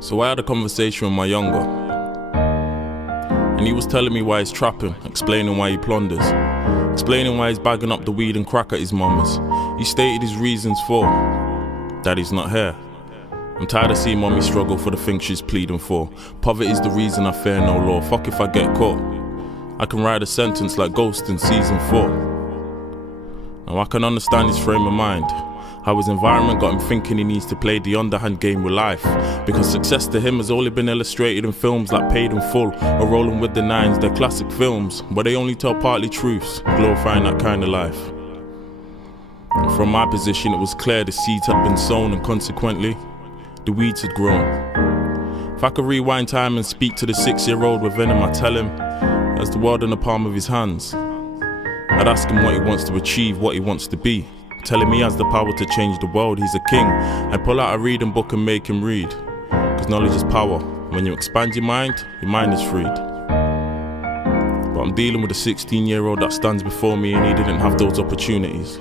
So I had a conversation with my younger, and he was telling me why he's trapping, explaining why he plunders, explaining why he's bagging up the weed and crack at his mama's. He stated his reasons for Daddy's not here. I'm tired of seeing mommy struggle for the things she's pleading for. Poverty's the reason I fear no law. Fuck if I get caught, I can write a sentence like Ghost in season 4. Now I can understand his frame of mind, how his environment got him thinking he needs to play the underhand game with life, because success to him has only been illustrated in films like Paid in Full or Rolling with the Nines. They're classic films, but they only tell partly truths, glorifying that kind of life. And from my position, it was clear the seeds had been sown, and consequently, the weeds had grown. If I could rewind time and speak to the 6-year-old within him, I'd tell him he has the world in the palm of his hands. I'd ask him what he wants to achieve, what he wants to be. Tell him he has the power to change the world, he's a king. I'd pull out a reading book and make him read, cause knowledge is power. When you expand your mind is freed. But I'm dealing with a 16-year-old that stands before me, and he didn't have those opportunities.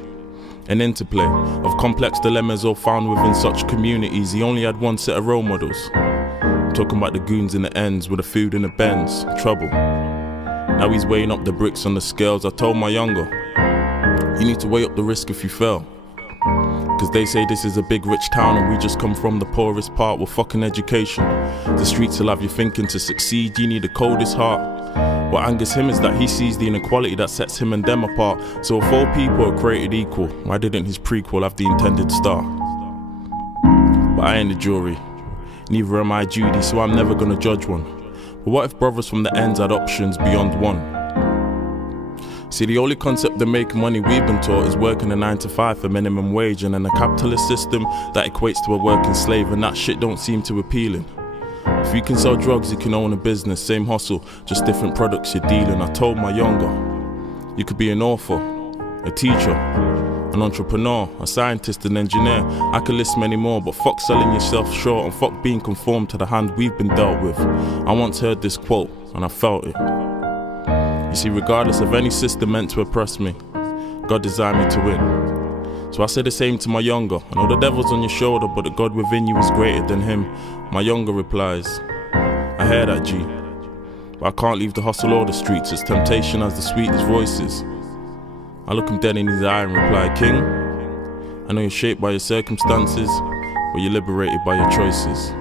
An interplay of complex dilemmas all found within such communities. He only had one set of role models. I'm talking about the goons in the ends with the food in the Benz. Trouble. Now he's weighing up the bricks on the scales. I told my younger, you need to weigh up the risk if you fail, cause they say this is a big rich town and we just come from the poorest part. With fucking education, the streets will have you thinking to succeed you need the coldest heart. What angers him is that he sees the inequality that sets him and them apart. So if all people are created equal, why didn't his prequel have the intended star? But I ain't the jury, neither am I Judy, so I'm never gonna judge one. But what if brothers from the ends had options beyond one? See, the only concept of making money we've been taught is working a 9-to-5 for minimum wage, and in a capitalist system that equates to a working slave, and that shit don't seem too appealing. If you can sell drugs, you can own a business, same hustle, just different products you're dealing. I told my younger, you could be an author, a teacher, an entrepreneur, a scientist, an engineer. I could list many more, but fuck selling yourself short and fuck being conformed to the hand we've been dealt with. I once heard this quote and I felt it. You see, regardless of any system meant to oppress me, God designed me to win. So I say the same to my younger. I know the devil's on your shoulder, but the God within you is greater than him. My younger replies, I hear that, G, but I can't leave the hustle or the streets, as temptation has the sweetest voices. I look him dead in his eye and reply, King, I know you're shaped by your circumstances, but you're liberated by your choices.